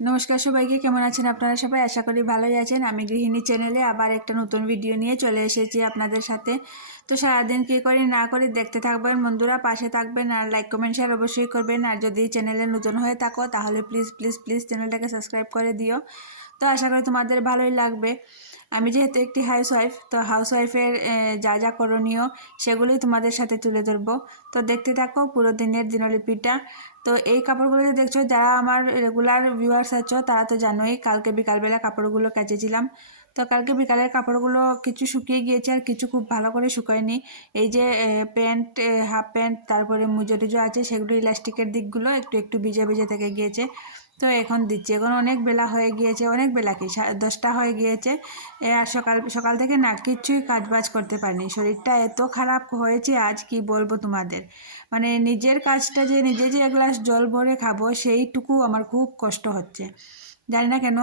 নমস্কার সবাইকে, কেমন আছেন আপনারা সবাই? আশা করি ভালোই আছেন। আমি গৃহিণী চ্যানেলে আবার একটা নতুন ভিডিও নিয়ে চলে এসেছি আপনাদের সাথে। তো সারাদিন কী করি, না করি দেখতে থাকবেন বন্ধুরা, পাশে থাকবেন আর লাইক কমেন্ট শেয়ার অবশ্যই করবেন। আর যদি চ্যানেলে নতুন হয়ে থাকো, তাহলে প্লিজ প্লিজ প্লিজ চ্যানেলটাকে সাবস্ক্রাইব করে দিও। তো আশা করি তোমাদের ভালোই লাগবে। আমি যেহেতু একটি হাউস ওয়াইফ তো হাউস ওয়াইফের যা যা করণীয়, সেগুলোই তোমাদের সাথে তুলে ধরবো। তো দেখতে থাকো পুরো দিনের দিনলিপিটা। তো এই কাপড়গুলো যে দেখছ, যারা আমার রেগুলার ভিউয়ার্স আছো, তারা তো জানোই, কালকে বিকালবেলা কাপড়গুলো কেচেছিলাম। তো কালকে বিকালের কাপড়গুলো কিছু শুকিয়ে গিয়েছে আর কিছু খুব ভালো করে শুকায়নি। এই যে প্যান্ট হাফ প্যান্ট, তারপরে মুজো টুজো আছে, সেগুলো ইলাস্টিকের দিকগুলো একটু একটু ভিজে ভিজে থেকে গিয়েছে। তো এখন দিচ্ছি। এখন অনেক বেলা হয়ে গিয়েছে, অনেক বেলা কি? দশটা হয়ে গিয়েছে। আর সকাল সকাল থেকে না কিচ্ছুই কাজবাজ করতে পারিনি। শরীরটা এত খারাপ হয়েছে, আজ কি বলব তোমাদের? মানে নিজের কাজটা যে নিজে যে এক গ্লাস জল ভরে খাব, সেইটুকু আমার খুব কষ্ট হচ্ছে। জানি না কেন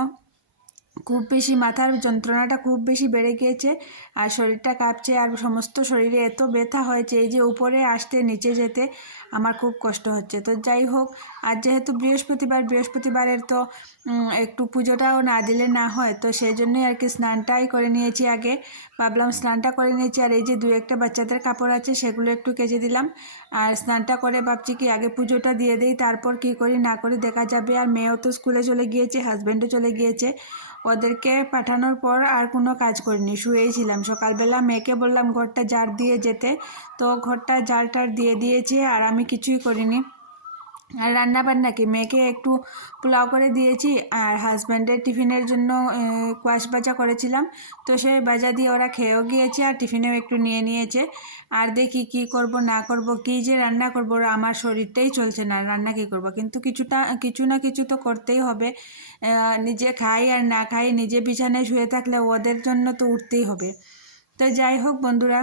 খুব বেশি মাথার যন্ত্রণাটা খুব বেশি বেড়ে গিয়েছে আর শরীরটা কাঁপছে আর সমস্ত শরীরে এত ব্যথা হয়েছে, এই যে উপরে আসতে, নিচে যেতে আমার খুব কষ্ট হচ্ছে। তো যাই হোক আর যেহেতু বৃহস্পতিবার, বৃহস্পতিবারের তো একটু পুজোটাও না দিলে না হয়, তো সেই জন্যই আর কি স্নানটাই করে নিয়েছি আগে। ভাবলাম স্নানটা করে নিয়েছি আর এই যে দু একটা বাচ্চাদের কাপড় আছে সেগুলো একটু কেচে দিলাম। আর স্নানটা করে ভাবছি কি আগে পুজোটা দিয়ে দিই, তারপর কি করি না করি দেখা যাবে। আর মেয়েও তো স্কুলে চলে গিয়েছে হাজব্যান্ডও চলে গিয়েছে। ওদেরকে পাঠানোর পর আর কোনো কাজ করিনি, শুয়েই ছিলাম। সকালবেলা মেয়েকে বললাম, ঘরটা জার দিয়ে যেতে। তো ঘরটা জার টার দিয়ে দিয়েছে আর আমি কিছুই করিনি। আর রান্না বান্না কি? মেয়েকে একটু পোলাও করে দিয়েছি আর হাজব্যান্ডের টিফিনের জন্য কোয়াশ বাজা করেছিলাম। তো সেই বাজা দিয়ে ওরা খেয়েও গিয়েছে আর টিফিনেও একটু নিয়ে নিয়েছে। আর দেখি কি করব, না করব, কি যে রান্না করব আমার শরীরটাই চলছে না রান্না কি করব? কিন্তু কিছুটা, কিছু না কিছু তো করতেই হবে। নিজে খাই আর না খাই, নিজে বিছানায় শুয়ে থাকলে ওদের জন্য তো উঠতেই হবে। তো যাই হোক বন্ধুরা,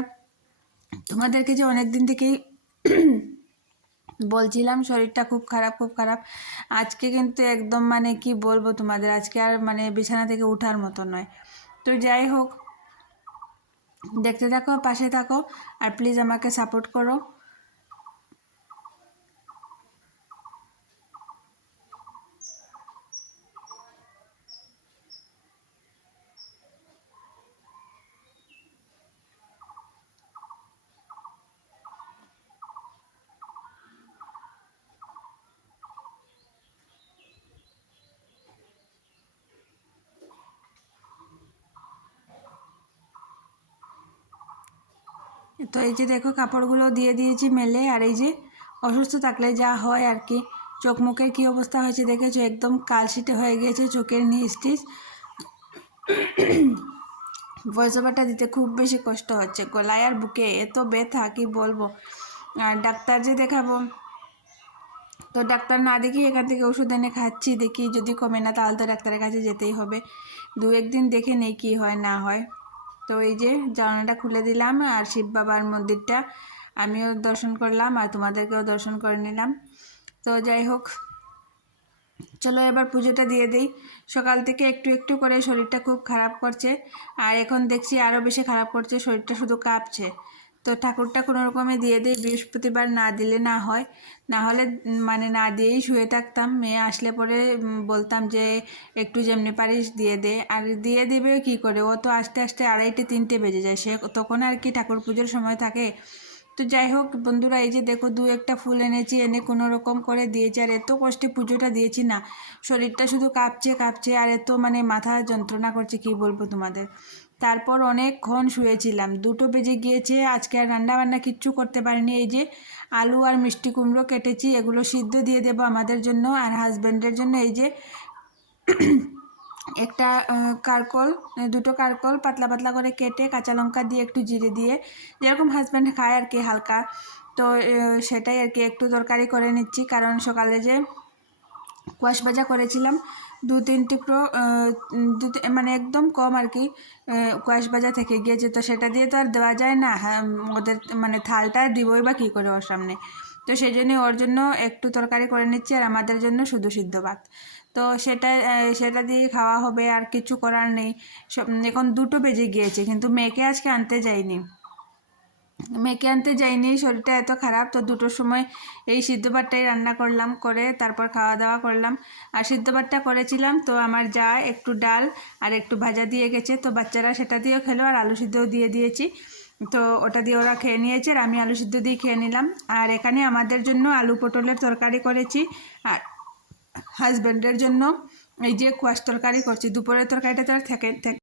তোমাদেরকে যে অনেক দিন থেকেই বলছিলাম শরীরটা খুব খারাপ খুব খারাপ। আজকে কিন্তু একদম মানে কি বলব তোমাদের, আজকে আর মানে বিছানা থেকে উঠার মতো নয়। তো যাই হোক, দেখতে থাকো, পাশে থাকো, আর প্লিজ আমাকে সাপোর্ট করো। তো এই যে দেখো, কাপড়গুলো দিয়ে দিয়েছি মেলে, আর এই যে অসুস্থ থাকলে যা হয় আর কি। চোখ মুখের কী অবস্থা হয়েছে দেখেছ? একদম কালশিটে হয়ে গিয়েছে চোখের নি স্টিচ ভয়েস ওভারটা দিতে খুব বেশি কষ্ট হচ্ছে। গলায় আর বুকে এত ব্যথা, কি বলব? আর ডাক্তার যে দেখাবো, তো ডাক্তার না দেখি এখান থেকে ওষুধ এনে খাচ্ছি, দেখি যদি কমে না, তাহলে তো ডাক্তারের কাছে যেতেই হবে। দু একদিন দেখে নেই কী হয়, না হয়। তো এই যে জানালাটা খুলে দিলাম আর শিব বাবার মন্দিরটা আমিও দর্শন করলাম আর তোমাদেরকেও দর্শন করে নিলাম। তো যাই হোক, চলো এবার পুজোটা দিয়ে দিই। সকাল থেকে একটু একটু করে শরীরটা খুব খারাপ করছে আর এখন দেখছি আরও বেশি খারাপ করছে, শরীরটা শুধু কাঁপছে। তো ঠাকুরটা কোনো রকমে দিয়ে দিই, বৃহস্পতিবার না দিলে না হয়। না হলে মানে না দিয়েই শুয়ে থাকতাম। মেয়ে আসলে পরে বলতাম যে একটু যেমনি পারিস দিয়ে দে। আর দিয়ে দেবে কি করে? ও তো আস্তে আস্তে আড়াইটে, তিনটে বেজে যায়। সে তখন আর কি ঠাকুর পুজোর সময় থাকে। তো যাই হোক, বন্ধুরা, এই যে দেখো, দু একটা ফুল এনেছি, এনে কোনো রকম করে দিয়েছি। আর এত কষ্টে পুজোটা দিয়েছি না। শরীরটা শুধু কাঁপছে কাঁপছে, আর এত মানে মাথা যন্ত্রণা করছে, কি বলব তোমাদের? তারপর অনেকক্ষণ শুয়েছিলাম। দুটো বেজে গিয়েছে, আজকে আর রান্না বান্না কিচ্ছু করতে পারিনি। এই যে আলু আর মিষ্টি কুমড়ো কেটেছি, এগুলো সিদ্ধ দিয়ে দেবো আমাদের জন্য আর হাজব্যান্ডের জন্য। এই যে একটা কারকল, দুটো কারকল পাতলা পাতলা করে কেটে কাঁচা লঙ্কা দিয়ে একটু জিরে দিয়ে, যেরকম হাজব্যান্ড খায় আর কি হালকা। তো সেটাই আর কি একটু তরকারি করে নিচ্ছি, কারণ সকালে যে কোয়াশ ভাজা করেছিলাম। দু, তিন টুকরো দু মানে একদম কম আর কি কোয়াশ ভাজা থেকে গিয়েছে। তো সেটা দিয়ে তো আর দেওয়া যায় না। হ্যাঁ ওদের মানে থালটা দিবই বা কী করে ওর সামনে। তো সেই জন্য ওর জন্য একটু তরকারি করে নিচ্ছি আর আমাদের জন্য শুধু সিদ্ধ ভাত। তো সেটা সেটা দিয়ে খাওয়া হবে, আর কিছু করার নেই। এখন দুটো বেজে গিয়েছে, কিন্তু মেয়েকে আজকে আনতে যাইনি। মেয়েকে আনতে যাইনি, শরীরটা এত খারাপ, তো দুটোর সময় এই সিদ্ধ ভাতটাই রান্না করলাম, করে তারপর খাওয়া দাওয়া করলাম। আর সিদ্ধ ভাতটা করেছিলাম, তো আমার যা একটু ডাল আর একটু ভাজা দিয়ে গেছে, তো বাচ্চারা সেটা দিয়েও খেলো আর আলু সিদ্ধও দিয়ে দিয়েছি। তো ওটা দিয়ে ওরা খেয়ে নিয়েছে আর আমি আলু সিদ্ধ দিয়ে খেয়ে নিলাম। আর এখানে আমাদের জন্য আলু পটলের তরকারি করেছি আর হাজব্যান্ডের জন্য এই যে কোয়াশ তরকারি করছি, দুপুরের তরকারিটা তো আর থেকে